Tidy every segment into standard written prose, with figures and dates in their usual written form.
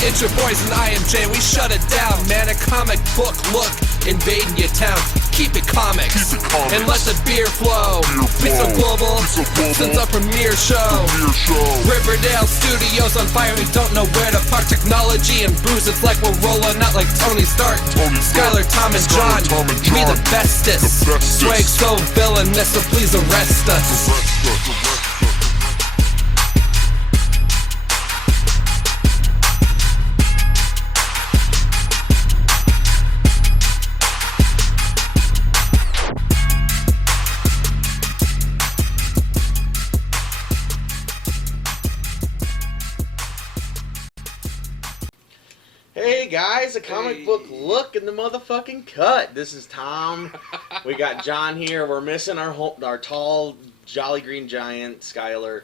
It's your boys and IMJ, we shut it down, man. A comic book look, invading your town. Keep it comics, and let the beer flow. We so global, since our premiere show. Riverdale Studios on fire, we don't know where to park. Technology and brews, it's like we're rolling out like Tony Stark. Skylar, Tom, and John, we the bestest. Swag so villainous, so please arrest us. Hey guys, a comic book look in the motherfucking cut. This is Tom. We got John here. We're missing our tall, jolly green giant, Skylar.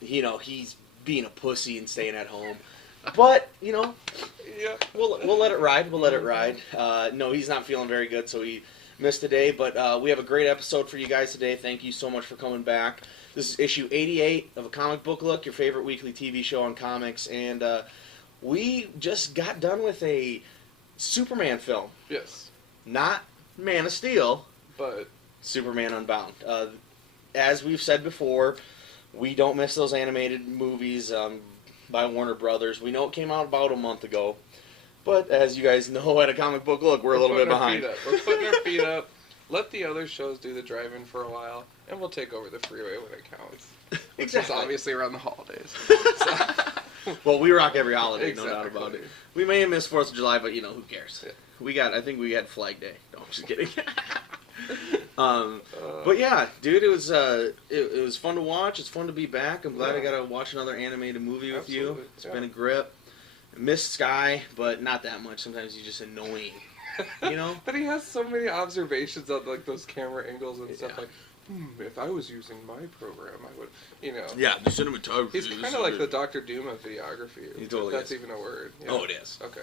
He's being a pussy and staying at home. But, yeah, we'll let it ride. We'll let it ride. No, he's not feeling very good, so he missed today. But we have a great episode for you guys today. Thank you so much for coming back. This is issue 88 of A Comic Book Look, your favorite weekly TV show on comics. And we just got done with a Superman film. Yes. Not Man of Steel, but Superman Unbound. As we've said before, we don't miss those animated movies by Warner Brothers. We know it came out about a month ago, but as you guys know at A Comic Book Look, we're a little bit behind. We're putting our feet up. Let the other shows do the drive-in for a while, and we'll take over the freeway when it counts. Which is obviously around the holidays. Well, we rock every holiday, exactly. No doubt about it. We may have missed 4th of July, but who cares? Yeah. I think we had Flag Day. No, I'm just kidding. But yeah, dude, it was fun to watch. It's fun to be back. I'm glad I got to watch another animated movie with you. It's been a grip. I missed Sky, but not that much. Sometimes he's just annoying. But he has so many observations on like those camera angles and stuff like, if I was using my program, I would, Yeah, the cinematography. He's kind of like the Dr. Doom of videography. He totally that's is. even a word. Yeah. Oh, it is. Okay.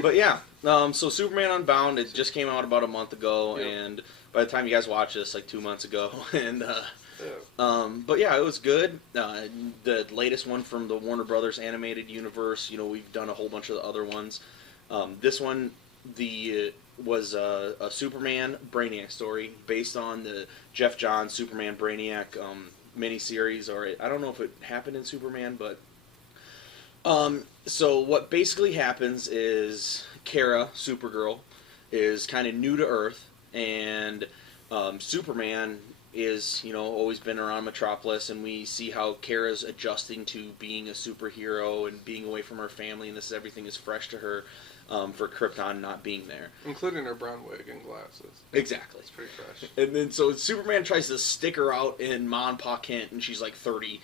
But yeah, so Superman Unbound, it just came out about a month ago, and by the time you guys watch this, like 2 months ago, and but yeah, it was good. The latest one from the Warner Brothers animated universe. We've done a whole bunch of the other ones. This one, was a Superman Braniac story based on the Jeff Johns Superman Braniac miniseries, or I don't know if it happened in Superman, but so what basically happens is Kara, Supergirl, is kind of new to Earth, and Superman is, always been around Metropolis, and we see how Kara's adjusting to being a superhero and being away from her family, and everything is fresh to her for Krypton not being there. Including her brown wig and glasses. Exactly. It's pretty fresh. And then so Superman tries to stick her out in Ma and Pa Kent, and she's like 30.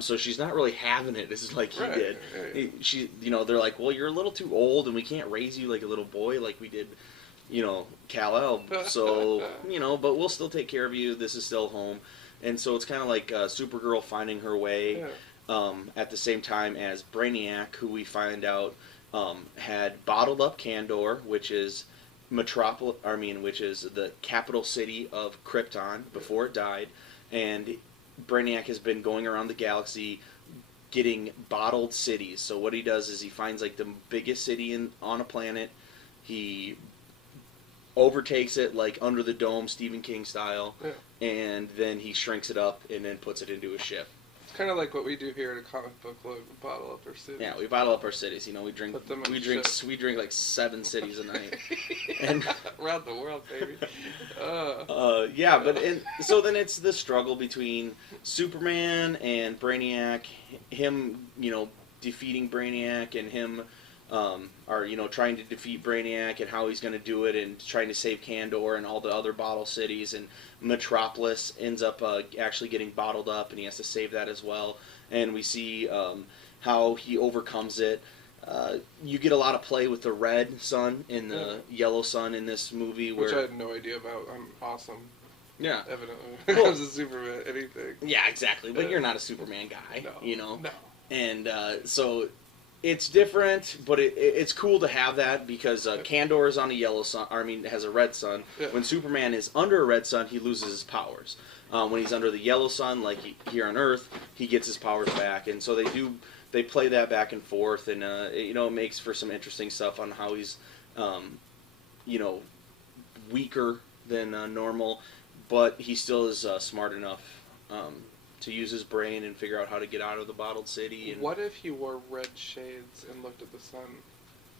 So she's not really having it. This is like he did. Right. She, they're like, well, you're a little too old, and we can't raise you like a little boy like we did, Kal-El. So, but we'll still take care of you. This is still home. And so it's kind of like Supergirl finding her way at the same time as Braniac, who we find out had bottled up Kandor, which is which is the capital city of Krypton before it died, and Braniac has been going around the galaxy getting bottled cities. So what he does is he finds like the biggest city on a planet, he overtakes it like under the dome, Stephen King style, and then he shrinks it up and then puts it into a ship. It's kind of like what we do here at A Comic Book Look. We bottle up our cities. Yeah, we bottle up our cities. We drink like 7 cities a night, and around the world, baby. So then it's the struggle between Superman and Brainiac. Him, defeating Brainiac, and him trying to defeat Braniac, and how he's going to do it, and trying to save Kandor and all the other bottle cities, and Metropolis ends up actually getting bottled up, and he has to save that as well. And we see how he overcomes it. You get a lot of play with the red sun and the yellow sun in this movie, which I had no idea about. I'm awesome. Yeah, evidently when it comes to Superman, anything. Yeah, exactly. But you're not a Superman guy, No. And so It's different, but it's cool to have that because Kandor is on a yellow sun. Has a red sun. Yeah. When Superman is under a red sun, he loses his powers. When he's under the yellow sun, like here on Earth, he gets his powers back, and so they play that back and forth, and it makes for some interesting stuff on how he's, weaker than normal, but he still is smart enough to use his brain and figure out how to get out of the bottled city. And what if he wore red shades and looked at the sun?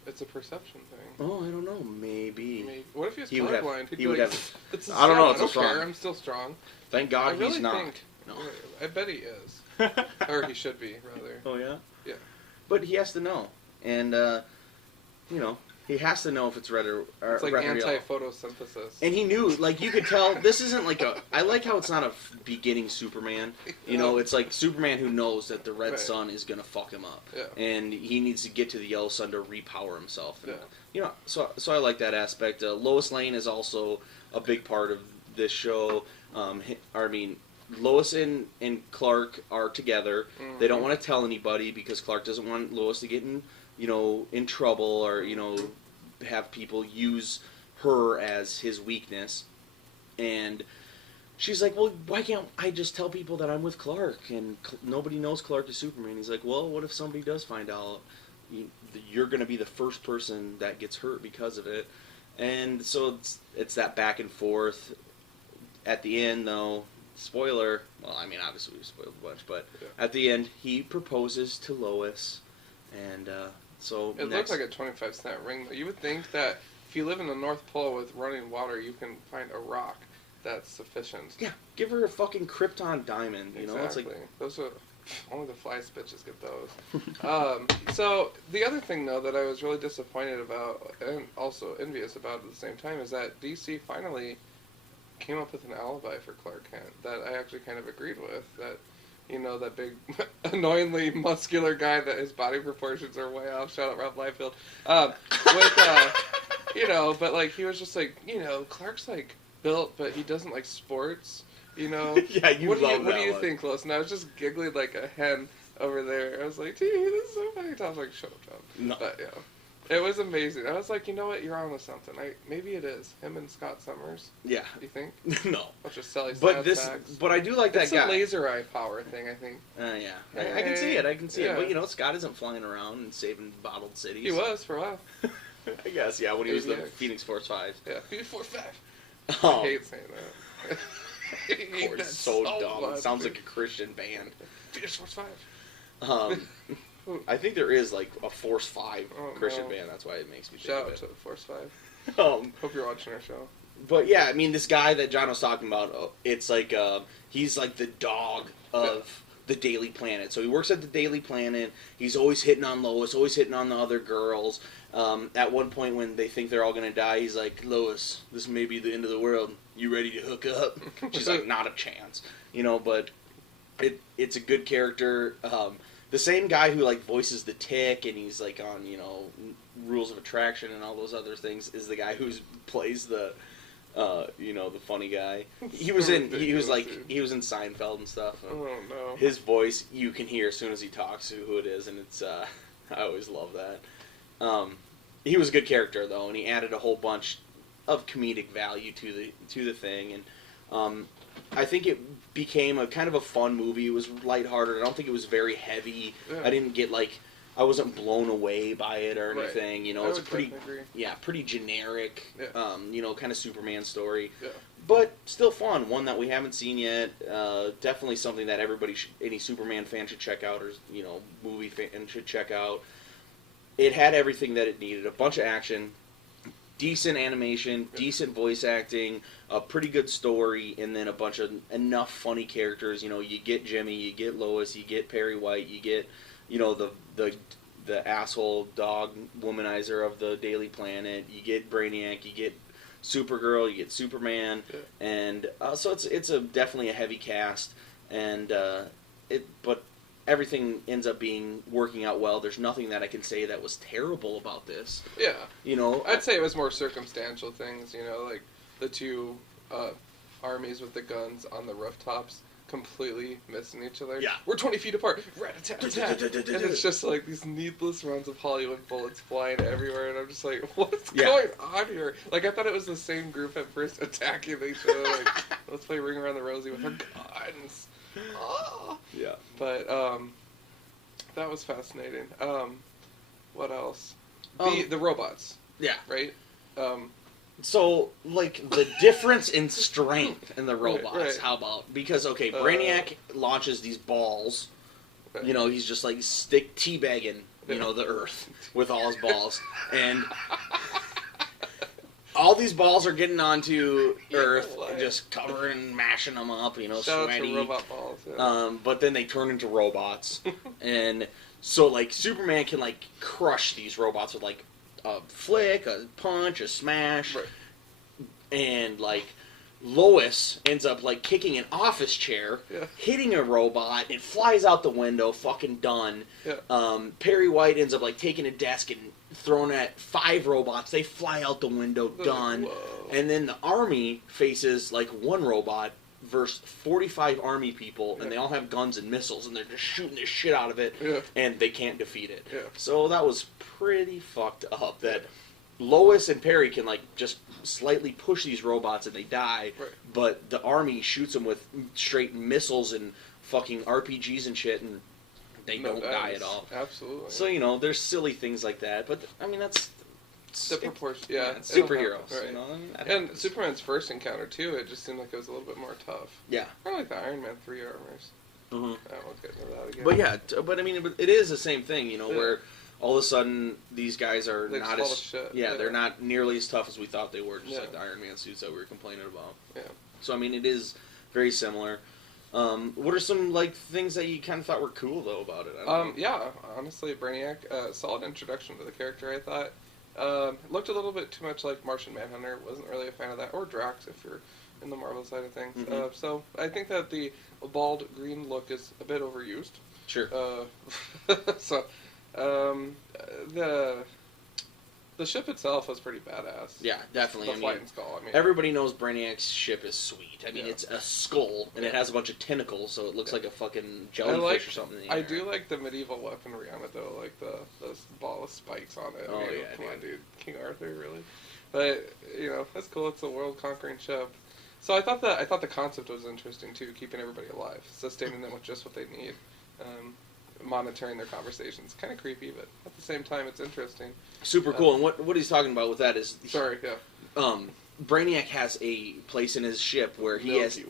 It's a perception thing. Oh, I don't know. Maybe. What if he was He would have- colorblind? he would have- It's I don't know, I it's don't strong. care. I'm still strong. Thank God I really he's not. think. No. I bet he is. Or he should be, rather. Oh yeah. Yeah. But he has to know, and he has to know if it's red or It's like red or yellow. anti-photosynthesis. And he knew, like, you could tell, this isn't like I like how it's not a beginning Superman. It's like Superman who knows that the red sun is going to fuck him up. Yeah. And he needs to get to the yellow sun to repower himself. And, Yeah. so I like that aspect. Lois Lane is also a big part of this show. Lois and Clark are together. Mm-hmm. They don't want to tell anybody because Clark doesn't want Lois to get in trouble or, have people use her as his weakness. And she's like, well, why can't I just tell people that I'm with Clark? And nobody knows Clark is Superman. He's like, well, what if somebody does find out? You're going to be the first person that gets hurt because of it. And so it's that back and forth. At the end, though, spoiler, obviously we spoiled a bunch, but at the end, he proposes to Lois. And so it looks like a 25-cent ring, though. You would think that if you live in the North Pole with running water, you can find a rock that's sufficient. Yeah, give her a fucking Krypton diamond. Exactly. It's like those are only the fly bitches get those. So the other thing, though, that I was really disappointed about and also envious about at the same time is that DC finally came up with an alibi for Clark Kent that I actually kind of agreed with. That that big, annoyingly muscular guy that his body proportions are way off. Shout out Rob Liefeld. But like he was just like, Clark's like built, but he doesn't like sports. Yeah, What do you think, Los? And I was just giggling like a hen over there. I was like, gee, this is so funny. I was like, shut up, Tom. No. But it was amazing. I was like, you know what? You're on with something. Maybe it is him and Scott Summers. Yeah. You think? No. Bunch of silly facts. But I do like that guy. It's a laser eye power thing, I think. Yeah. I can see it. I can see it. But Scott isn't flying around and saving bottled cities. He was for a while. I guess. Yeah. When he was the Phoenix Force 5. Yeah. Phoenix Force 5. Oh. I hate saying that. It's so dumb. It sounds like a Christian band. Phoenix Force 5. I think there is like a Force 5 Christian band. That's why it makes me think Shout of out it. to Force 5. Hope you're watching our show. But yeah, this guy that John was talking about, it's like he's like the dog of the Daily Planet. So he works at the Daily Planet. He's always hitting on Lois, always hitting on the other girls. At one point when they think they're all going to die, he's like, Lois, this may be the end of the world. You ready to hook up? She's like, not a chance. But it's a good character. The same guy who like voices the Tick and he's like on Rules of Attraction and all those other things is the guy who plays the the funny guy. He was in Seinfeld and stuff. Oh no. His voice you can hear as soon as he talks who it is, and it's I always love that. He was a good character though, and he added a whole bunch of comedic value to the thing, and I think it became a kind of a fun movie. It was lighthearted. I don't think it was very heavy. Yeah. I didn't get I wasn't blown away by it or anything. Right. It's pretty generic. Yeah. Kind of Superman story. Yeah. But still fun. One that we haven't seen yet. Definitely something that any Superman fan should check out, or movie fan should check out. It had everything that it needed. A bunch of action. Decent animation, decent voice acting, a pretty good story, and then enough funny characters. You get Jimmy, you get Lois, you get Perry White, you get, the asshole dog womanizer of the Daily Planet, you get Braniac, you get Supergirl, you get Superman, and so it's definitely a heavy cast, and but everything ends up working out well. There's nothing that I can say that was terrible about this. Yeah. I'd say it was more circumstantial things, like the two armies with the guns on the rooftops. completely missing each other. Yeah. We're 20 feet apart. Rat-a-tat-tat. And it's just like these needless rounds of Hollywood bullets flying everywhere, and I'm just like, what's going on here? Like, I thought it was the same group at first attacking each other. Like, let's play Ring Around the Rosie with our guns. Oh. Yeah. But that was fascinating. What else? The robots. Yeah. Right. So, like, the difference in strength in the robots, right. how about? Because, okay, Braniac launches these balls, you know, he's just, like, teabagging, you know, the earth with all his balls, and all these balls are getting onto Earth, just covering and mashing them up, you know, sweaty. Robot balls, yeah. But then they turn into robots, and so, like, Superman can, like, crush these robots with, like, a flick, a punch, a smash, right. And like Lois ends up like kicking an office chair, hitting a robot, it flies out the window, fucking done. Yeah. Perry White ends up like taking a desk and throwing at 5 robots, they fly out the window, done. Whoa. And then the army faces like 1 robot versus 45 army people, and they all have guns and missiles, and they're just shooting the shit out of it, and they can't defeat it. Yeah. So that was pretty fucked up, that Lois and Perry can, like, just slightly push these robots and they die, but the army shoots them with straight missiles and fucking RPGs and shit, and they don't die at all. Absolutely. So, you know, there's silly things like that, but, I mean, that's... The proportion, yeah. It's superheroes. Right. You know, and Superman's first encounter, too, it just seemed like it was a little bit more tough. Yeah. Kind of like the Iron Man 3 armors. Mm-hmm. I won't get into that again. But yeah, but I mean, it is the same thing, you know, where all of a sudden these guys are they not just as... shit. Yeah, they're not nearly as tough as we thought they were, just like the Iron Man suits that we were complaining about. Yeah. So, I mean, it is very similar. What are some, like, things that you kind of thought were cool, though, about it? I don't know. Yeah, honestly, Braniac, solid introduction to the character, I thought. Looked a little bit too much like Martian Manhunter. Wasn't really a fan of that. Or Drax, if you're in the Marvel side of things. Mm-hmm. So I think that the bald green look is a bit overused. Sure. So the ship itself was pretty badass. Yeah, definitely. The Flying Skull. I mean, everybody knows Braniac's ship is sweet. I mean, it's a skull, and it has a bunch of tentacles, so it looks like a fucking jellyfish or something. I do like the medieval weaponry on it, though, like the ball of spikes on it. Oh, I mean, yeah, come on, dude. King Arthur, really? But, you know, that's cool. It's a world-conquering ship. So I thought the concept was interesting, too, keeping everybody alive, sustaining them with just what they need. Monitoring their conversations. Kind of creepy, but at the same time, it's interesting. Super cool. And what he's talking about with that is... Sorry, yeah. Braniac has a place in his ship where he has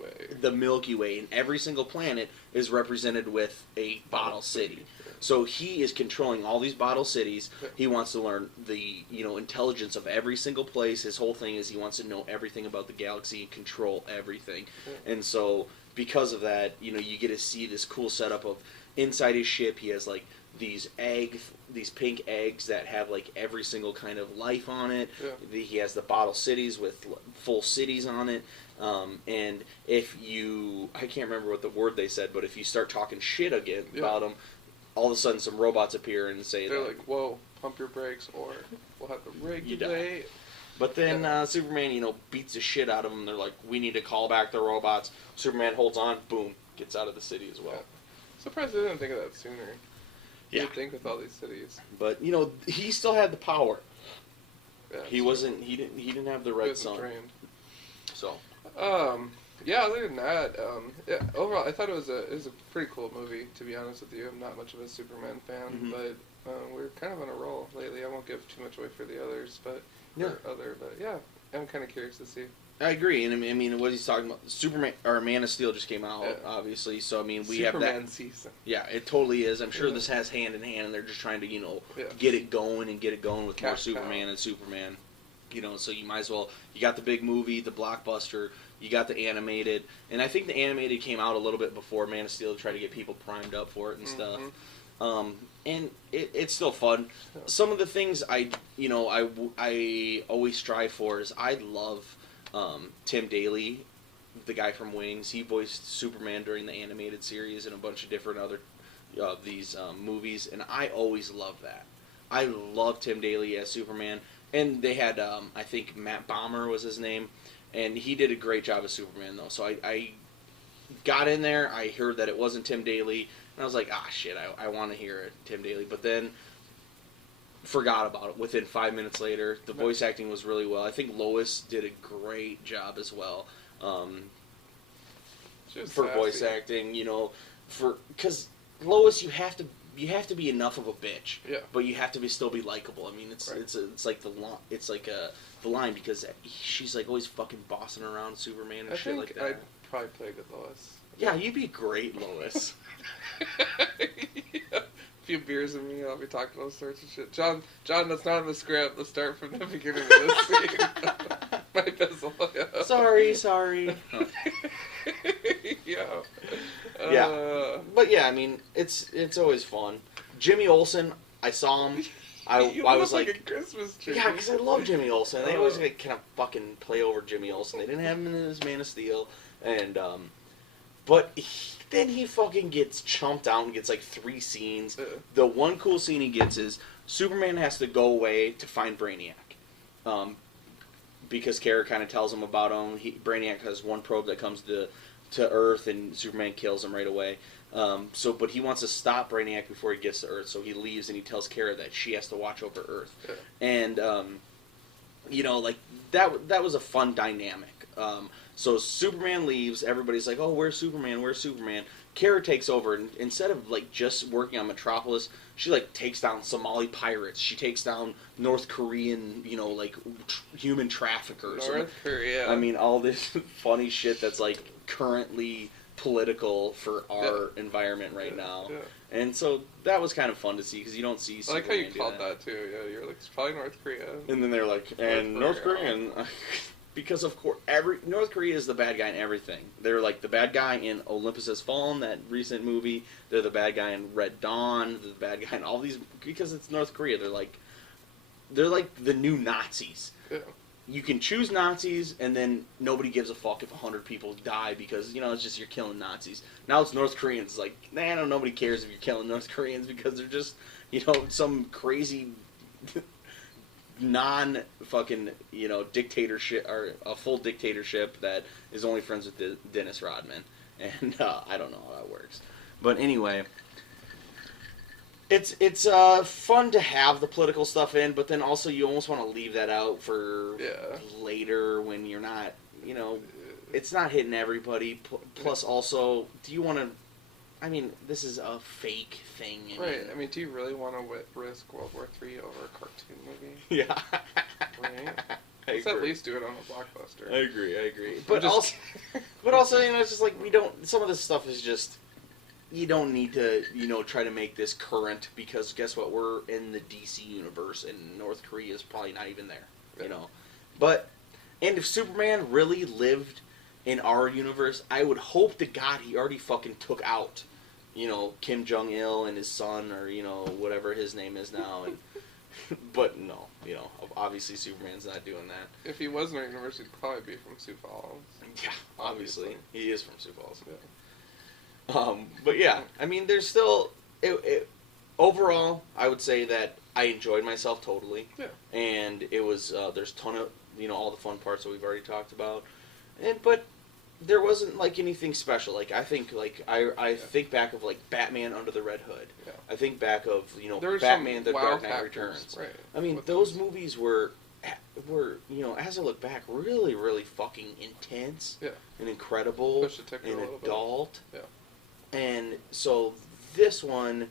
the Milky Way, and every single planet is represented with a bottle city. So he is controlling all these bottle cities. He wants to learn the intelligence of every single place. His whole thing is he wants to know everything about the galaxy and control everything. And so because of that, you get to see this cool setup of inside his ship. He has like these pink eggs that have like every single kind of life on it. He has the bottle cities with full cities on it. And if I can't remember what the word they said, but if you start talking shit again about them, all of a sudden some robots appear and say they're like, "Whoa, pump your brakes, or we'll have to regulate." But then Superman, beats the shit out of them. They're like, "We need to call back the robots." Superman holds on, boom, gets out of the city as well. Surprised I didn't think of that sooner. Yeah. You'd think with all these cities. But he still had the power. Yeah, he wasn't. He didn't have the red sun. Drained. So. Yeah. Other than that, overall, I thought it was a pretty cool movie. To be honest with you, I'm not much of a Superman fan, but we're kind of on a roll lately. I won't give too much away for the others, but yeah, I'm kind of curious to see. I agree, and I mean, what he's talking about, Superman or Man of Steel just came out, obviously. So I mean, we have that Superman season. Yeah, it totally is. I'm sure this has hand in hand, and they're just trying to get it going with more Superman and Superman. So you might as well. You got the big movie, the blockbuster. You got the animated, and I think the animated came out a little bit before Man of Steel to try to get people primed up for it and stuff. And it's still fun. Some of the things I always strive for is I love Tim Daly, the guy from Wings. He voiced Superman during the animated series and a bunch of different other these movies, and I always love that. I love Tim Daly as Superman, and they had I think Matt Bomer was his name. And he did a great job as Superman, though. So got in there, I heard that it wasn't Tim Daly, and I was like, ah, shit, I want to hear it, Tim Daly. But then forgot about it. Within 5 minutes later, the voice acting was really well. I think Lois did a great job as well for voice acting. You know, because Lois, you have to be enough of a bitch, but you have to still be likable. I mean, it's like the line because she's like always fucking bossing around Superman and shit like that. I'd probably play good Lois. Yeah, you'd be great, Lois. A few beers in me, I'll be talking all sorts of shit. John, that's not in the script. Let's start from the beginning of this scene. My pencil. Sorry. Yeah. But yeah, I mean, it's always fun. Jimmy Olsen, I saw him. I was like a Christmas tree. Yeah, because I love Jimmy Olsen. They always kind of fucking play over Jimmy Olsen. They didn't have him in his Man of Steel, and but then he fucking gets chumped out and gets like 3 scenes. The one cool scene he gets is Superman has to go away to find Braniac, because Kara kind of tells him about him. Braniac has one probe that comes to Earth, and Superman kills him right away. But he wants to stop Braniac before he gets to Earth, so he leaves and he tells Kara that she has to watch over Earth. And you know, like that was a fun dynamic. So Superman leaves, everybody's like, oh, where's Superman? Where's Superman? Kara takes over, and instead of like just working on Metropolis, she like takes down Somali pirates. She takes down North Korean, you know, like human traffickers. North Korea. I mean, all this funny shit that's like currently political for our environment right now. Yeah. And so that was kind of fun to see because you don't see Superman. I like how you called that too. Yeah, you're like, it's probably North Korea. And then they're like, and North Korean. Because of course, North Korea is the bad guy in everything. They're like the bad guy in Olympus Has Fallen, that recent movie. They're the bad guy in Red Dawn. They're the bad guy in all these because it's North Korea. They're like the new Nazis. Yeah. You can choose Nazis, and then nobody gives a fuck if 100 people die because you know it's just you're killing Nazis. Now it's North Koreans. Like, nobody cares if you're killing North Koreans because they're just some crazy. Non-fucking, dictatorship, or a full dictatorship that is only friends with Dennis Rodman. And I don't know how that works. But anyway, it's fun to have the political stuff in, but then also you almost want to leave that out for later when you're not, it's not hitting everybody. Plus also, do you want to... I mean, this is a fake thing. Right. I mean, do you really want to risk World War III over a cartoon movie? Yeah. Right? Let's at least do it on a blockbuster. I agree. But also, it's just like some of this stuff is just, you don't need to, try to make this current because guess what? We're in the DC universe and North Korea is probably not even there, But, and if Superman really lived in our universe, I would hope to God he already fucking took out, Kim Jong-il and his son, or, whatever his name is now. And, but no, obviously Superman's not doing that. If he was in our universe, he'd probably be from Sioux Falls. Yeah, obviously. He is from Sioux Falls. Yeah. But yeah, I mean, there's still... overall, I would say that I enjoyed myself totally. Yeah. And it was... there's a ton of, all the fun parts that we've already talked about. But there wasn't like anything special. Like I think think back of like Batman Under the Red Hood. Yeah. I think back of Batman The Dark Knight Returns. Right. I mean those movies were as I look back really really fucking intense. Yeah. And incredible and adult. Yeah. And so this one,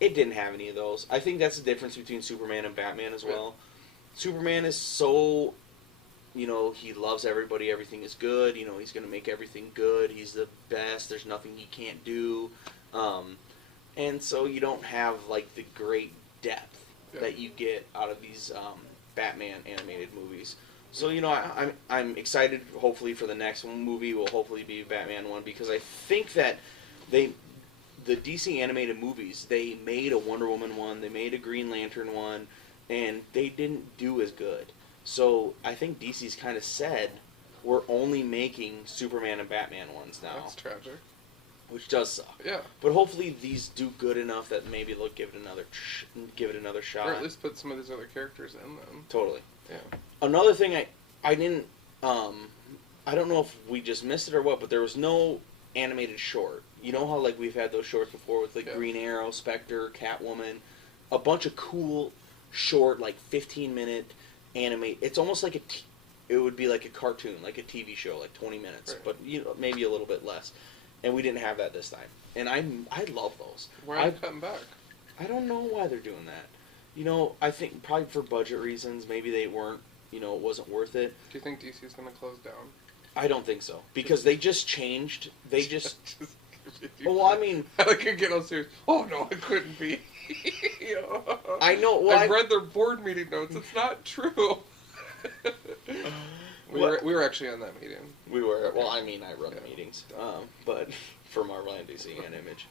it didn't have any of those. I think that's the difference between Superman and Batman as well. Yeah. Superman is so. He loves everybody, everything is good, he's going to make everything good, he's the best, there's nothing he can't do, and so you don't have, like, the great depth that you get out of these Batman animated movies. So, I'm excited, hopefully, for the next movie will hopefully be Batman one, because I think that the DC animated movies, they made a Wonder Woman one, they made a Green Lantern one, and they didn't do as good. So I think DC's kind of said we're only making Superman and Batman ones now. That's tragic. Which does suck. Yeah. But hopefully these do good enough that maybe they'll give it another shot. Or at least put some of these other characters in them. Totally. Yeah. Another thing I didn't I don't know if we just missed it or what, but there was no animated short. You know how like we've had those shorts before with like Green Arrow, Spectre, Catwoman, a bunch of cool short like 15-minute animate. It's almost like it would be like a cartoon, like a TV show, like 20 minutes, but maybe a little bit less. And we didn't have that this time. And I love those. Why are they cutting back? I don't know why they're doing that. You know, I think probably for budget reasons. Maybe they weren't. You know, it wasn't worth it. Do you think DC's going to close down? I don't think so because they just changed. They just. Well, I mean, I could get on serious. Oh no, it couldn't be. I know. Well, I've read their board meeting notes. It's not true. We were actually on that meeting. We were. Well, I mean, I run the meetings, but for Marvel and DC and Image.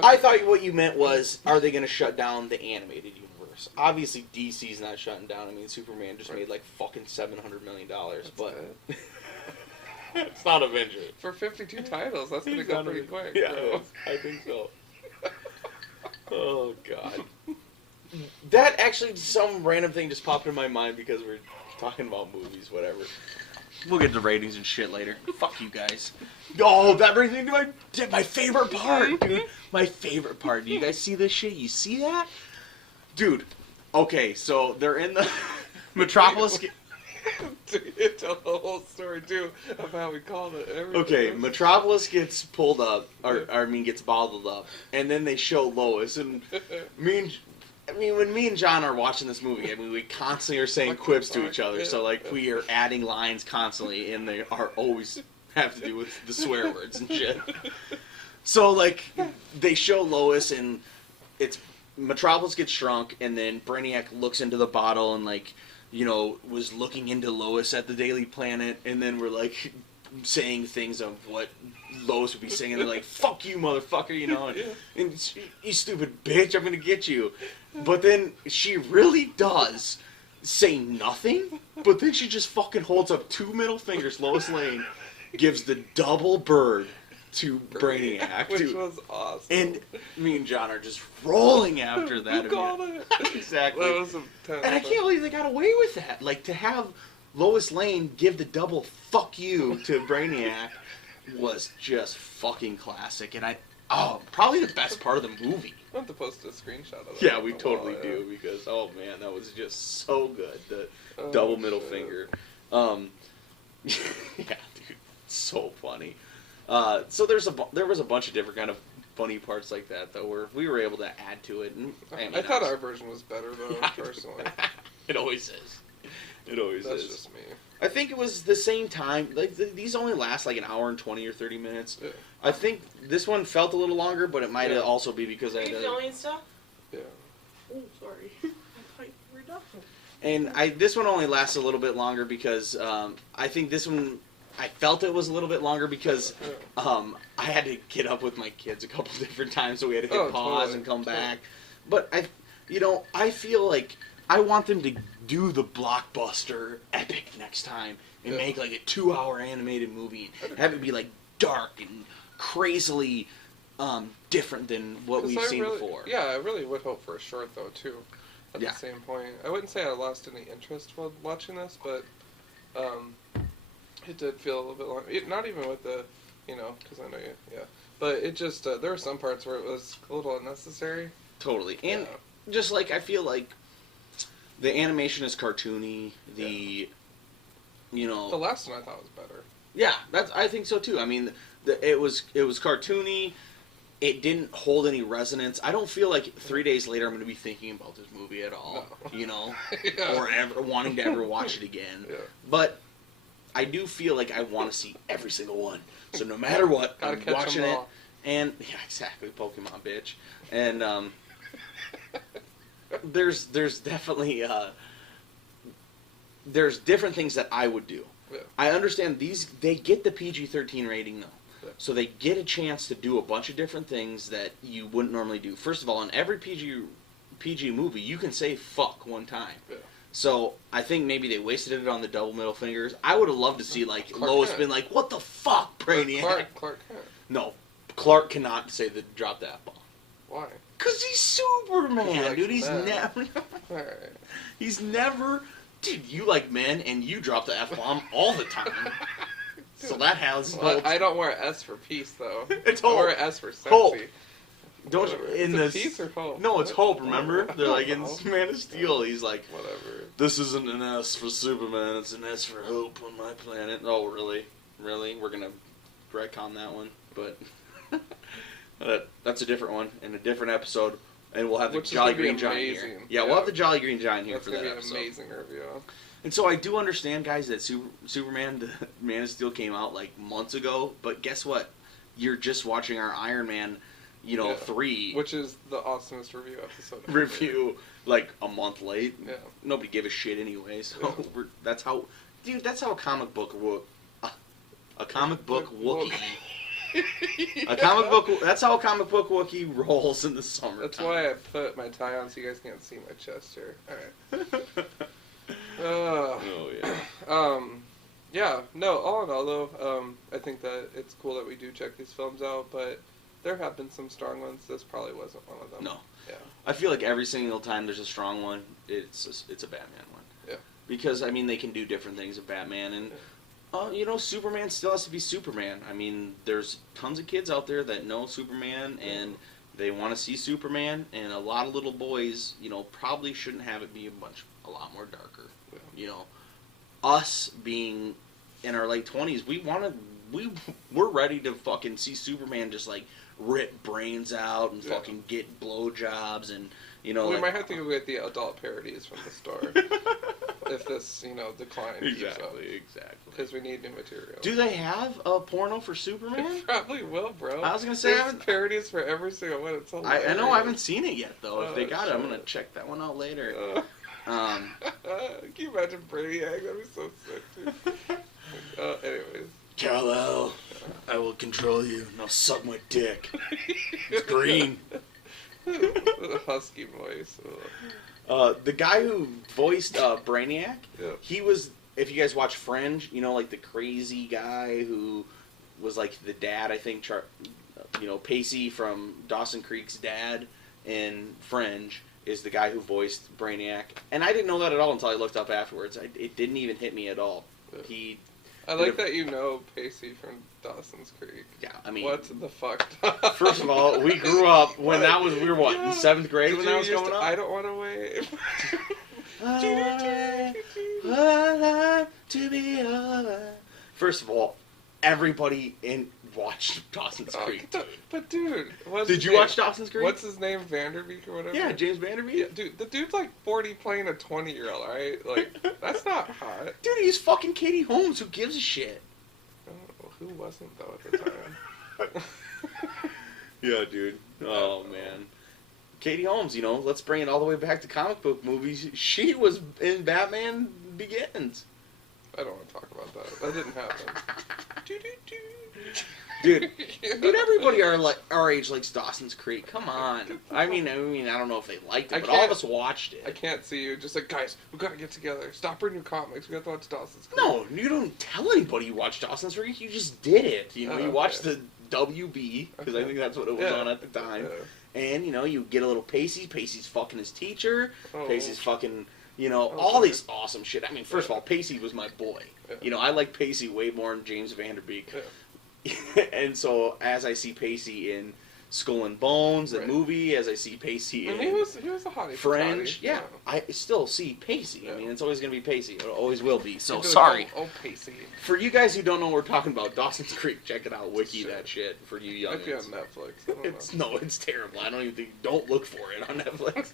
I thought what you meant was, are they going to shut down the animated universe? Obviously, DC's not shutting down. I mean, Superman just made like fucking $700 million, but it's not Avengers. For 52 titles, that's going to go pretty quick. Yeah, I think so. Oh, God. That actually, some random thing just popped in my mind because we're talking about movies, whatever. We'll get to ratings and shit later. Fuck you guys. Oh, that brings me to my favorite part, dude. My favorite part. Do you guys see this shit? You see that? Dude, okay, so they're in the Metropolis... Tell the whole story, too, of how we called it. Okay, Metropolis gets pulled up, or gets bottled up, and then they show Lois, and when me and John are watching this movie, I mean, we constantly are saying quips to each other, so, like, we are adding lines constantly, and they are always have to do with the swear words and shit. So, like, they show Lois, and it's Metropolis gets shrunk, and then Braniac looks into the bottle and, like, you know, was looking into Lois at the Daily Planet, and then we're, like, saying things of what Lois would be saying, and they're like, fuck you, motherfucker, you know, and you stupid bitch, I'm gonna get you. But then she really does say nothing, but then she just fucking holds up 2 middle fingers. Lois Lane gives the double bird to Braniac. Which was awesome. And me and John are just rolling after that. Who called it? Exactly. That was and I can't believe they got away with that. Like, to have Lois Lane give the double fuck you to Braniac was just fucking classic. And probably the best part of the movie. I want to post a screenshot of that. Yeah, we totally do, because, oh man, that was just so good. The double middle finger. Yeah, dude, so funny. So there was a bunch of different kind of funny parts like that, though, where we were able to add to it. And I thought our version was better, though, personally. It always is. It always is. That's just me. I think it was the same time. Like, these only last like an hour and 20 or 30 minutes. Yeah. I think this one felt a little longer, but it might also be because I had Are you filming stuff? Yeah. Oh, sorry. I thought you were done. And this one only lasts a little bit longer because I think this one, I felt it was a little bit longer because I had to get up with my kids a couple different times, so we had to hit pause and come back. But I feel like I want them to do the blockbuster epic next time and make like a 2-hour animated movie and have it be like dark and crazily different than what we've seen before. Yeah, I really would hope for a short though too. At the same point, I wouldn't say I lost any interest while watching this, but it did feel a little bit long. Not even with the, because I know you, but it just there were some parts where it was a little unnecessary. Totally, and just like I feel like the animation is cartoony. The last one I thought was better. Yeah, I think so too. I mean, it was cartoony. It didn't hold any resonance. I don't feel like 3 days later I'm going to be thinking about this movie at all, or ever wanting to ever watch it again. Yeah. But I do feel like I want to see every single one. So no matter what, I'm watching it. And yeah, exactly, Pokemon bitch. And there's definitely there's different things that I would do. Yeah. I understand they get the PG-13 rating though. Yeah. So they get a chance to do a bunch of different things that you wouldn't normally do. First of all, in every PG movie, you can say fuck one time. Yeah. So I think maybe they wasted it on the double middle fingers. I would have loved to see like Clark Lois been like, "What the fuck, Braniac?" Clark Kent. No, Clark cannot say drop that bomb. Why? Because he's Superman, dude. He's never. He's never Dude, you like men, and you drop the F-bomb all the time. So that has... Well, I don't wear S for peace, though. It's I hope. wear S for sexy. Hope. Don't Whatever. in Is it this... peace or hope? No, it's hope, remember? They're like, in Oh. Man of Steel, he's like... Whatever. This isn't an S for Superman, it's an S for hope on my planet. Oh, really? Really? We're gonna retcon that one, but... that's a different one, in a different episode. And we'll have the Which is Jolly gonna be Green Giant here. amazing. Yeah, we'll have the Jolly Green Giant here That's for gonna that be an episode. amazing review. And so I do understand, guys, that Superman, the Man of Steel came out like months ago, but guess what? You're just watching our Iron Man, 3 Which is the awesomest review episode ever. review like a month late. Yeah. Nobody gave a shit anyway, so that's how a comic book a comic book Wookiee. That's how a comic book Wookiee rolls in the summer. That's why I put my tie on so you guys can't see my chest here. Alright. Oh yeah. Yeah, no, all in all though, I think that it's cool that we do check these films out, but there have been some strong ones. This probably wasn't one of them. No. Yeah. I feel like every single time there's a strong one, it's a Batman one. Yeah. Because I mean they can do different things with Batman, and Superman still has to be Superman. I mean, there's tons of kids out there that know Superman and they want to see Superman, and a lot of little boys, probably shouldn't have it be a lot more darker. Yeah. Us being in our late 20s, we're ready to fucking see Superman just like rip brains out and fucking get blowjobs and We might have to go get the adult parodies from the store if this decline keeps up. Exactly. Because we need new material. Do they have a porno for Superman? It probably will, bro. I was gonna say There's parodies for every single one. It's I know I haven't seen it yet though. If Oh, they got it, I'm shit. gonna check that one out later. Can you imagine Braniac? That'd be so sick, dude. Anyways. Kal-El, I will control you. Now suck my dick. It's green. The husky voice. The guy who voiced Braniac, Yeah. he was, if you guys watch Fringe, like the crazy guy who was like the dad, I think, Pacey from Dawson Creek's dad in Fringe is the guy who voiced Braniac. And I didn't know that at all until I looked up afterwards. It didn't even hit me at all. Yeah. I like that Pacey from Dawson's Creek. Yeah, I mean... What the fuck? First of all, we grew up when we were what, in 7th grade when Did that you was used going to- on? I don't want to wait. To be alive. First of all, everybody watched Dawson's Creek. But dude, Did you watch Dawson's Creek? What's his name? Vanderbeek or whatever? Yeah, James Vanderbeek. Yeah, dude, the dude's like 40 playing a 20-year-old, alright? Like, that's not hot. Dude, he's fucking Katie Holmes. Who gives a shit? Oh, who wasn't, though, at the time? Yeah, dude. Oh, man. Katie Holmes, let's bring it all the way back to comic book movies. She was in Batman Begins. I don't want to talk about that. That didn't happen. Dude, everybody our age likes Dawson's Creek. Come on. I mean, I don't know if they liked it, but all of us watched it. I can't see you just like, guys, we gotta get together. Stop reading your comics. We got to watch Dawson's Creek. No, you don't tell anybody you watched Dawson's Creek. You just did it. You okay. watched the WB, because I think that's what it was on at the time. Yeah. And, you get a little Pacey. Pacey's fucking his teacher. Oh. Pacey's fucking, all these awesome shit. I mean, first of all, Pacey was my boy. Yeah. I like Pacey way more than James Vanderbeek. Yeah. And so, as I see Pacey in Skull and Bones, the Right. movie, as I see Pacey And in he was a hottie. Fringe, Hottie. yeah, I still see Pacey. Yeah. I mean, it's always going to be Pacey. It always will be. So, You'd be like, sorry. Oh, Pacey. For you guys who don't know what we're talking about, Dawson's Creek, check it out. Wiki Sure. that shit for you young. Might be on Netflix. I don't know. It's terrible. I don't even think. Don't look for it on Netflix.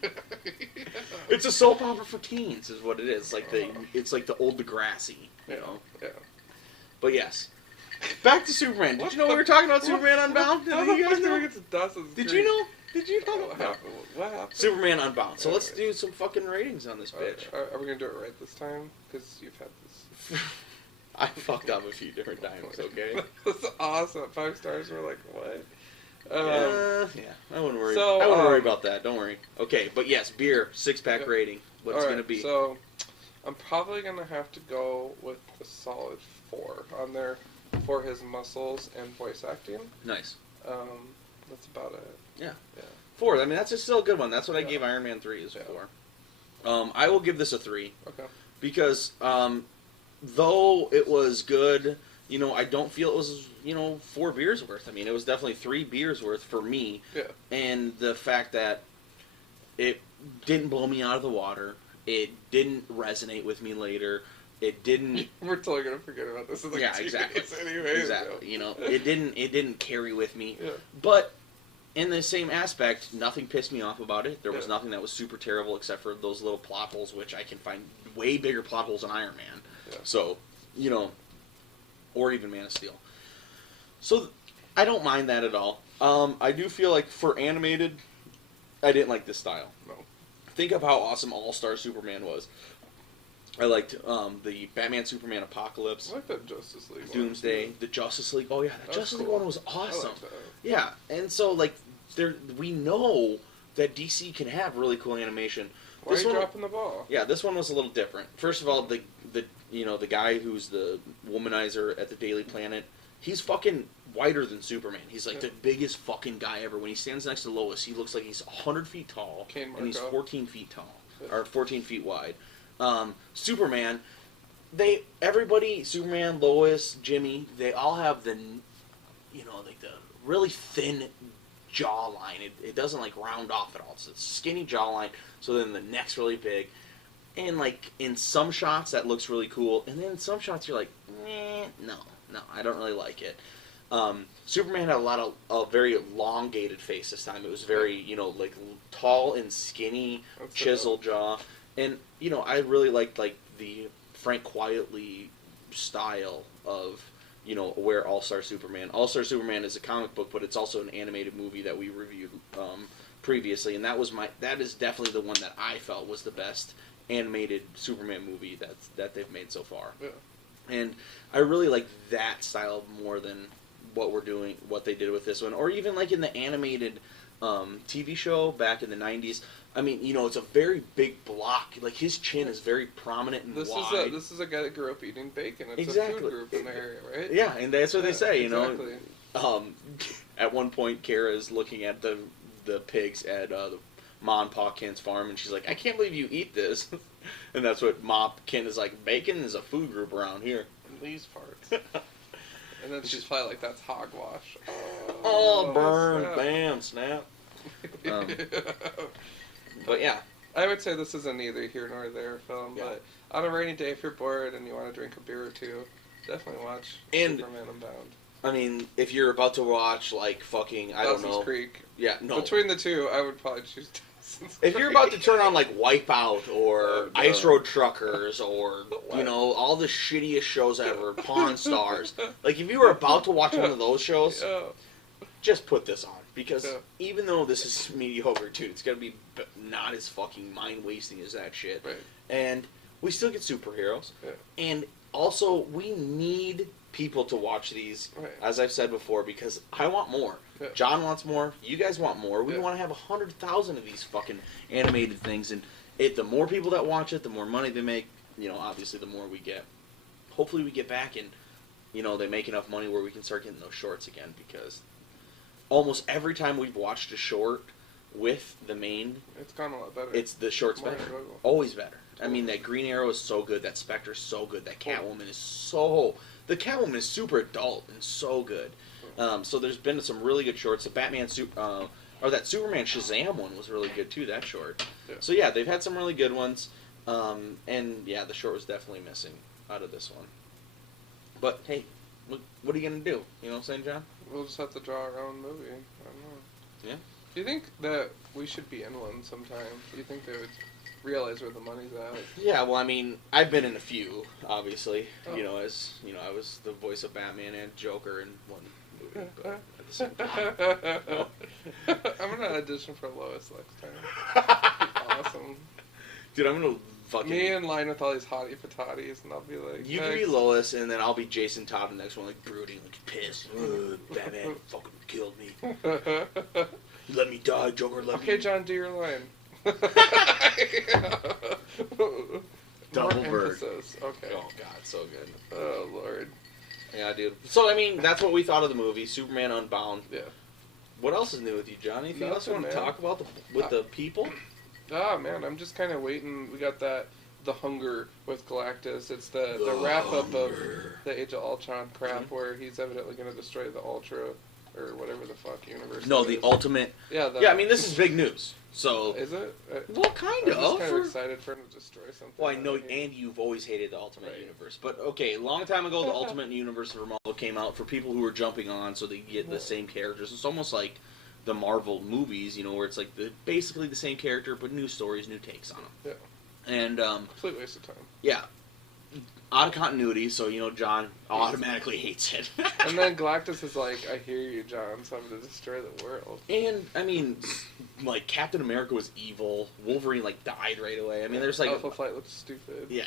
It's a soap opera for teens, is what it is. It's like the old Degrassi, Yeah. But yes, back to Superman. Did you know we were talking about Superman Unbound? How Did the you guys fuck did we know? get to Dawson's Did Creek? you know? Did you know? What happened? What happened? Superman Unbound. So let's Okay. do some fucking ratings on this bitch. Are we gonna do it right this time? Because you've had this. I fucked up a few different times. Okay. That's awesome. 5 stars. We're like, what? Yeah, I wouldn't worry. So, I wouldn't worry about that. Don't worry. Okay, but yes, beer 6-pack Yep. rating. What's All it gonna right, be? So, I'm probably gonna have to go with a solid 4 on there for his muscles and voice acting. Nice. That's about it. Yeah. Yeah. 4. I mean, that's still a good one. That's what I Yeah. gave Iron Man 3 is Yeah. 4. I will give this a 3. Okay. Because though it was good, I don't feel it was 4 beers worth. I mean, it was definitely 3 beers worth for me. Yeah. And the fact that it didn't blow me out of the water, it didn't resonate with me later. It didn't. We're totally gonna forget about this. In like 2 exactly. days anyways, Exactly. It didn't carry with me. Yeah. But in the same aspect, nothing pissed me off about it. There was Yeah. nothing that was super terrible except for those little plot holes, which I can find way bigger plot holes in Iron Man. Yeah. So, or even Man of Steel. So I don't mind that at all. I do feel like for animated, I didn't like this style. No. Think of how awesome All-Star Superman was. I liked the Batman Superman Apocalypse, I like that Justice League Doomsday, one. the Justice League. Oh yeah, the That's Justice League cool. one was awesome. I like that. Yeah, and so like we know that DC can have really cool animation. Why are This you one, dropping the ball? yeah, this one was a little different. First of all, the guy who's the womanizer at the Daily Planet, he's fucking whiter than Superman. He's like the biggest fucking guy ever. When he stands next to Lois, he looks like he's 100 feet tall, and he's 14 feet tall, or 14 feet wide. Superman, Superman, Lois, Jimmy, they all have the really thin jawline. It doesn't like round off at all. It's a skinny jawline, so then the neck's really big. And like in some shots that looks really cool, and then in some shots you're like, no, I don't really like it. Superman had a very elongated face this time. It was very, like tall and skinny, chiseled jaw. And, I really liked like the Frank Quietly style of, where All-Star Superman. All-Star Superman is a comic book, but it's also an animated movie that we reviewed previously, and that is definitely the one that I felt was the best animated Superman movie that they've made so far. Yeah. And I really like that style more than what they did with this one, or even like in the animated TV show back in the 90s. I mean, it's a very big block. Like his chin is very prominent and wide. This is a guy that grew up eating bacon. It's Exactly. a food group in the area, right? Yeah, and that's what they say. Exactly. At one point, Kara is looking at the pigs at the Ma and Pa Kent's farm, and she's like, "I can't believe you eat this." And that's what Ma Kent is like. Bacon is a food group around here. These parts. And then she's probably like, "That's hogwash." Oh, burn! snap. Bam! Snap. But yeah, I would say this is a neither here nor there film, Yeah. but on a rainy day, if you're bored and you want to drink a beer or two, definitely watch And- Superman Unbound. I mean, if you're about to watch like fucking, I don't Dawson's know, Creek. yeah, no. Between the two, I would probably choose Dawson's If you're about to turn on like Wipeout or Oh, no. Ice Road Truckers or What? all the shittiest shows ever, Pawn Stars. Like if you were about to watch one of those shows, Yeah. just put this on, because Yeah. even though this is mediocre, dude, it's gonna be not as fucking mind wasting as that shit. Right. And we still get superheroes, Yeah. and also we need people to watch these, Right. as I've said before, because I want more. Yeah. John wants more. You guys want more. We Yeah. want to have 100,000 of these fucking animated things, and the more people that watch it, the more money they make. Obviously, the more we get. Hopefully, we get back and they make enough money where we can start getting those shorts again. Because almost every time we've watched a short with the main, It's gone a lot better. it's the short's More better. enjoyable. Always better. I mean, that Green Arrow is so good. That Spectre's so good. That Catwoman is so... The Catwoman is super adult and so good. So there's been some really good shorts. The Batman... or that Superman Shazam one was really good, too, that short. Yeah. So, yeah, they've had some really good ones. And, yeah, the short was definitely missing out of this one. But, hey, what are you going to do? You know what I'm saying, John? We'll just have to draw our own movie. I don't know. Yeah? Do you think that we should be in one sometime? Do you think they would realize where the money's at? Yeah, well, I mean, I've been in a few, obviously. Oh. I was the voice of Batman and Joker in one movie, but at the same time. I'm gonna audition for Lois next time. Awesome. Dude, I'm gonna fucking... Me in line with all these hottie patatis, and I'll be like, You can be next. Lois, and then I'll be Jason Todd the next one, like, brooding, like, pissed. Batman fucking killed me. Let me die, Joker, let me... Okay, John, do your line. Double More bird. emphasis. Okay. Oh, God, so good. Oh, Lord. Yeah, dude. So, I mean, that's what we thought of the movie, Superman Unbound. Yeah. What else is new with you, John? Anything else you want to Nothing, man. talk about with the people? Oh man, I'm just kind of waiting. We got the Hunger with Galactus. It's the wrap up of the Age of Ultron crap where he's evidently going to destroy the Ultra or whatever the fuck universe. No, it the is. ultimate. Yeah. Yeah, I mean this is big news. So. Is it? Well, kind I'm just of. kind of excited for him to destroy something. Well, I know, that he- and you've always hated the Ultimate Right. Universe. But, okay, a long time ago, the Ultimate Universe of Marvel came out for people who were jumping on so they get the same characters. It's almost like the Marvel movies, you know, where it's like basically the same character, but new stories, new takes on them. Yeah. And, Complete waste of time. yeah. Out of continuity, so, you know, John automatically hates it. And then Galactus is like, I hear you, John, so I'm going to destroy the world. And, I mean, like, Captain America was evil. Wolverine, like, died right away. I mean, there's, like... Alpha Flight looks stupid. Yeah.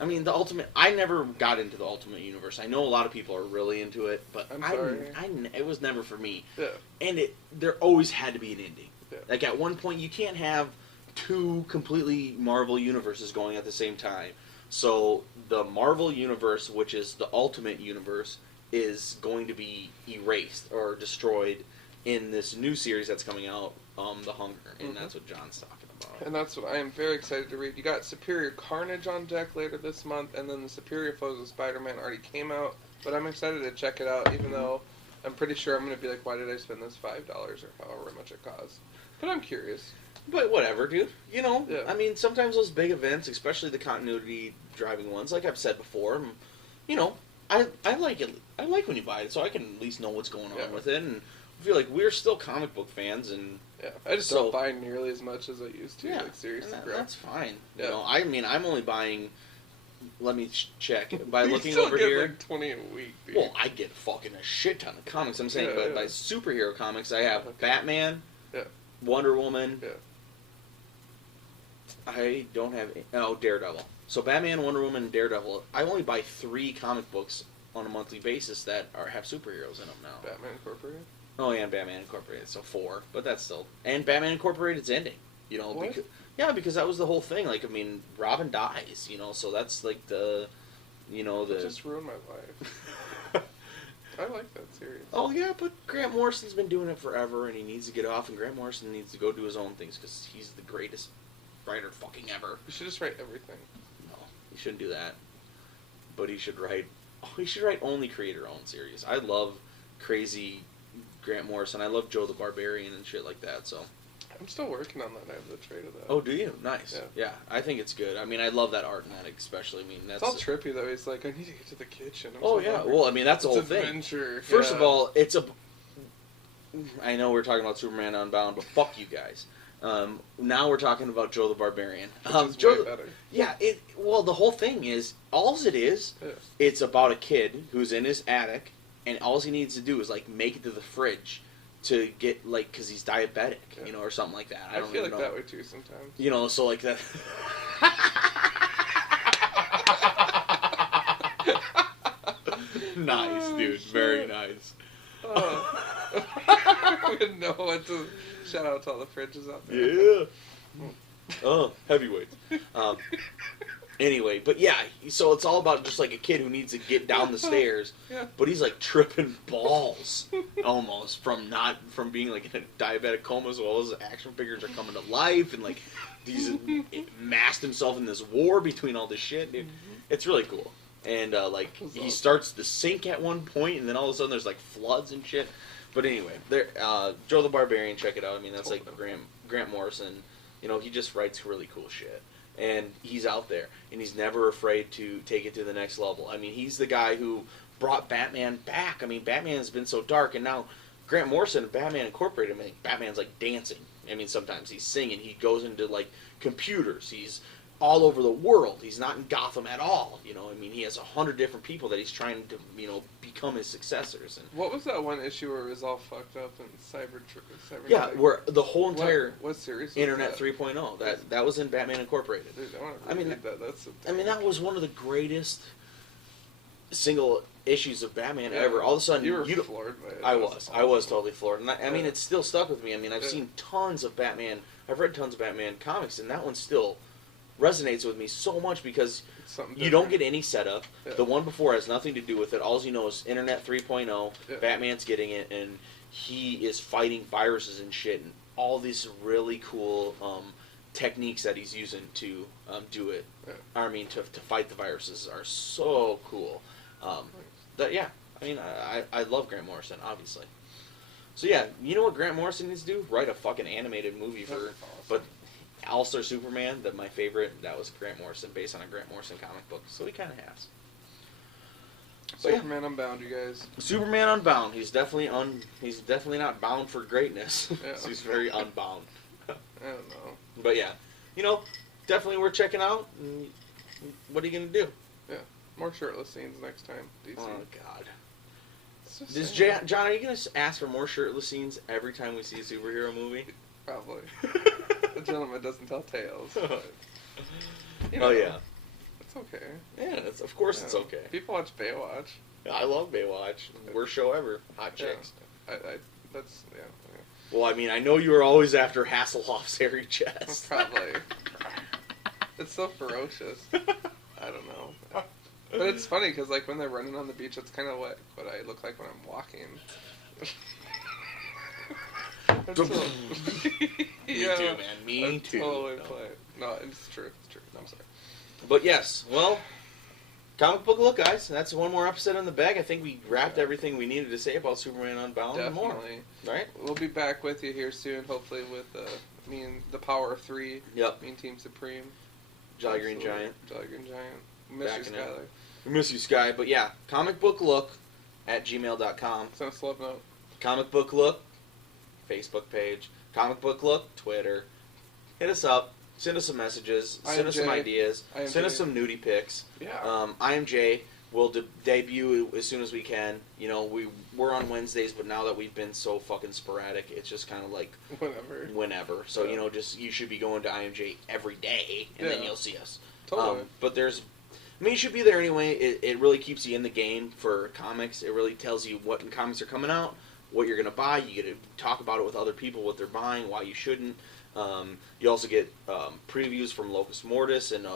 I mean, the Ultimate... I never got into the Ultimate Universe. I know a lot of people are really into it, but I'm sorry. it was never for me. Yeah. And there always had to be an ending. Yeah. Like, at one point, you can't have two completely Marvel universes going at the same time. So, the Marvel Universe, which is the Ultimate Universe, is going to be erased or destroyed in this new series that's coming out, The Hunger. And that's what John's talking about. And that's what I am very excited to read. You got Superior Carnage on deck later this month, and then the Superior Foes of Spider-Man already came out. But I'm excited to check it out, even though I'm pretty sure I'm going to be like, why did I spend this $5 or however much it costs? But I'm curious. But whatever, dude. You know, Yeah. I mean, sometimes those big events, especially the continuity-driving ones, like I've said before, you know, I like it. I like when you buy it, so I can at least know what's going on with it, and I feel like we're still comic book fans, and yeah, I just don't buy nearly as much as I used to. Yeah, like seriously, and bro. that's fine. Yeah. You know, I mean, I'm only buying. Let me check by You looking still over get here. like 20 a week, dude. Well, I get fucking a shit ton of comics. I'm saying, Yeah, but yeah. by superhero comics, I have Okay. Batman, Yeah. Wonder Woman. Yeah. I don't have Daredevil. So Batman, Wonder Woman, and Daredevil. I only buy 3 comic books on a monthly basis that have superheroes in them now. Batman Incorporated. Oh yeah, and Batman Incorporated. So 4, but that's still. And Batman Incorporated's ending. You know, What? because that was the whole thing. Like, I mean, Robin dies. You know, so that's like the, you know, It the. just ruined my life. I like that series. Oh yeah, but Grant Morrison's been doing it forever, and he needs to get off. And Grant Morrison needs to go do his own things because he's the greatest writer fucking ever. You should just write everything. No, he shouldn't do that. But he should write. He should write only creator-owned series. I love crazy Grant Morrison. I love Joe the Barbarian and shit like that. So. I'm still working on that. I have the trade of that. Oh, do you? Nice. Yeah. Yeah, I think it's good. I mean, I love that art in that, especially. I mean, that's. It's all trippy though. He's like, I need to get to the kitchen. I'm Oh so yeah. hungry. Well, I mean, that's the It's whole thing. adventure. First yeah. of all, it's a. I know we're talking about Superman Unbound, but fuck you guys. Now we're talking about Joe the Barbarian. Which is Joe, way better. Yeah. Well, the whole thing is, it is, Yeah. it's about a kid who's in his attic, and all he needs to do is like make it to the fridge, to get like because he's diabetic, Yeah. you know, or something like that. I don't feel even like know. that way too sometimes. You know, so like that. Nice, dude. Very nice. Oh. I don't even know what to. Shout out to all the fridges out there. Yeah. Oh, heavyweights. Anyway, but yeah, so it's all about just like a kid who needs to get down the stairs, Yeah. but he's like tripping balls almost from being like in a diabetic coma, as well as action figures are coming to life, and like he's masked himself in this war between all this shit, dude. It's really cool. And like That's he awesome. starts to sink at one point, and then all of a sudden there's like floods and shit. But anyway, there, Joe the Barbarian, check it out. I mean, that's like Grant Morrison. You know, he just writes really cool shit. And he's out there, and he's never afraid to take it to the next level. I mean, he's the guy who brought Batman back. I mean, Batman's been so dark, and now Grant Morrison and Batman Incorporated, I mean, Batman's like dancing. I mean, sometimes he's singing. He goes into like computers. He's all over the world. He's not in Gotham at all. You know, I mean, he has 100 different people that he's trying to, you know, become his successors. And What was that one issue where it was all fucked up and cyber? yeah, where the whole entire what series? Was Internet that? 3.0 that was in Batman Incorporated. Dude, I want I to mean, read that. That's. I mean, that was one of the greatest single issues of Batman Yeah. ever. All of a sudden, You were don't- floored by it. I That was awesome. totally floored, and I mean, Yeah. it's still stuck with me. I mean, I've Yeah. seen tons of Batman. I've read tons of Batman comics, and that one still resonates with me so much because It's something you don't different. get any setup. Yeah. The one before has nothing to do with it. All you know is Internet 3.0. Yeah. Batman's getting it, and he is fighting viruses and shit, and all these really cool techniques that he's using to do it. I mean, to fight the viruses are so cool. I love Grant Morrison, obviously. So yeah, you know what Grant Morrison needs to do? Write a fucking animated movie for. Awesome. But All-Star Superman, my favorite, that was Grant Morrison, based on a Grant Morrison comic book. So he kind of has. Superman Unbound, you guys. Superman Unbound. He's definitely not bound for greatness. Yeah. So he's very unbound. I don't know. But yeah, definitely worth checking out. What are you gonna do? Yeah, more shirtless scenes next time. DC. Oh God. Just saying. John, are you gonna ask for more shirtless scenes every time we see a superhero movie? Probably. A gentleman doesn't tell tales. But, Oh yeah. It's okay. Yeah, of course it's okay. People watch Baywatch. I love Baywatch. Worst show ever. Hot chicks. That's Well, I mean, I know you were always after Hasselhoff's hairy chest. Probably. It's so ferocious. I don't know. But it's funny because like when they're running on the beach, it's kind of what I look like when I'm walking. Me too, man. Me too. Totally play. No, it's true. It's true. No, I'm sorry. But yes, well, comic book look, guys. That's one more episode in the bag. I think we wrapped everything we needed to say about Superman Unbound and more. Definitely. Right? We'll be back with you here soon, hopefully with me and the Power of 3. Yep. Me and Team Supreme. Jolly Green Giant. Jolly Green Giant. Miss you, Skyler. We miss you, Sky. But yeah, comic book look at gmail.com. Send us a love note. Comic book look, Facebook page. Comic book look, Twitter. Hit us up. Send us some messages. Send us some ideas. Send us some nudie pics. Yeah. IMJ will debut as soon as we can. We're on Wednesdays, but now that we've been so fucking sporadic, it's just kind of like whenever. So you should be going to IMJ every day, and then you'll see us. Totally. But you should be there anyway. It really keeps you in the game for comics. It really tells you what comics are coming out, what you're gonna buy. You get to talk about it with other people, what they're buying, why you shouldn't. You also get previews from Locus Mortis, and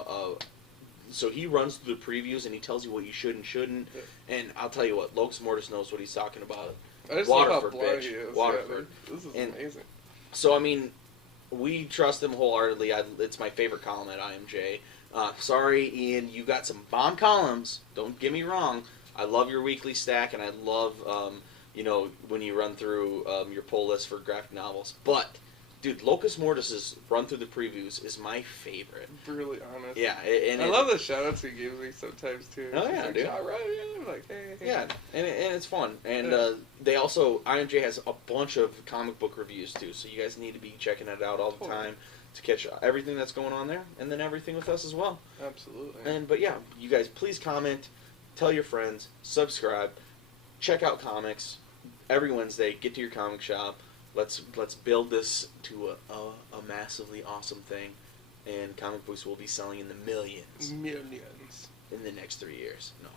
so he runs through the previews and he tells you what you should and shouldn't. Yeah. And I'll tell you what, Locus Mortis knows what he's talking about. I just Waterford, love how blind bitch. he is. Waterford. Yeah, this is amazing. So I mean, we trust him wholeheartedly. It's my favorite column at IMJ. Sorry, Ian, you got some bomb columns. Don't get me wrong. I love your weekly stack, and I love when you run through your pull list for graphic novels. But dude, Locus Mortis's run through the previews is my favorite. Brutally honest. Yeah, I love the shout-outs he gives me sometimes too. Oh yeah, like, dude. All right, I'm like, hey. Yeah, and it's fun. And they also, IMJ has a bunch of comic book reviews too, so you guys need to be checking it out all the time to catch everything that's going on there, and then everything with us as well. Absolutely. But yeah, you guys please comment, tell your friends, subscribe, check out comics every Wednesday. Get to your comic shop. Let's build this to a massively awesome thing, and comic books will be selling in the millions in the next 3 years. No,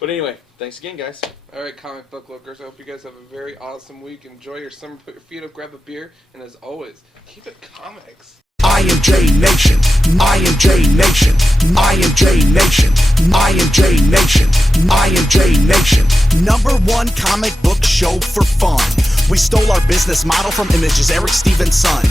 but anyway, thanks again, guys. All right, comic book lookers. I hope you guys have a very awesome week. Enjoy your summer. Put your feet up, grab a beer, and as always, keep it comics. IMJ Nation, IMJ Nation, IMJ Nation, IMJ Nation, IMJ Nation. #1 comic book show for fun. We stole our business model from Image's Eric Stevenson.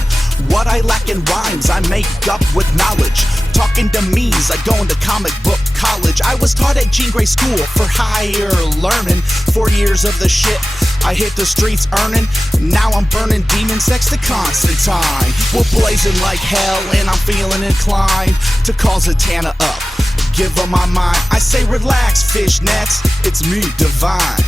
What I lack in rhymes, I make up with knowledge. Talking to me's, I go into comic book college. I was taught at Jean Grey School for higher learning. 4 years of the shit, I hit the streets earning. Now I'm burning demons next to Constantine. We're blazing like hell, and I'm feeling inclined to call Zatanna up. Give her my mind. I say relax, fishnets. It's me, divine.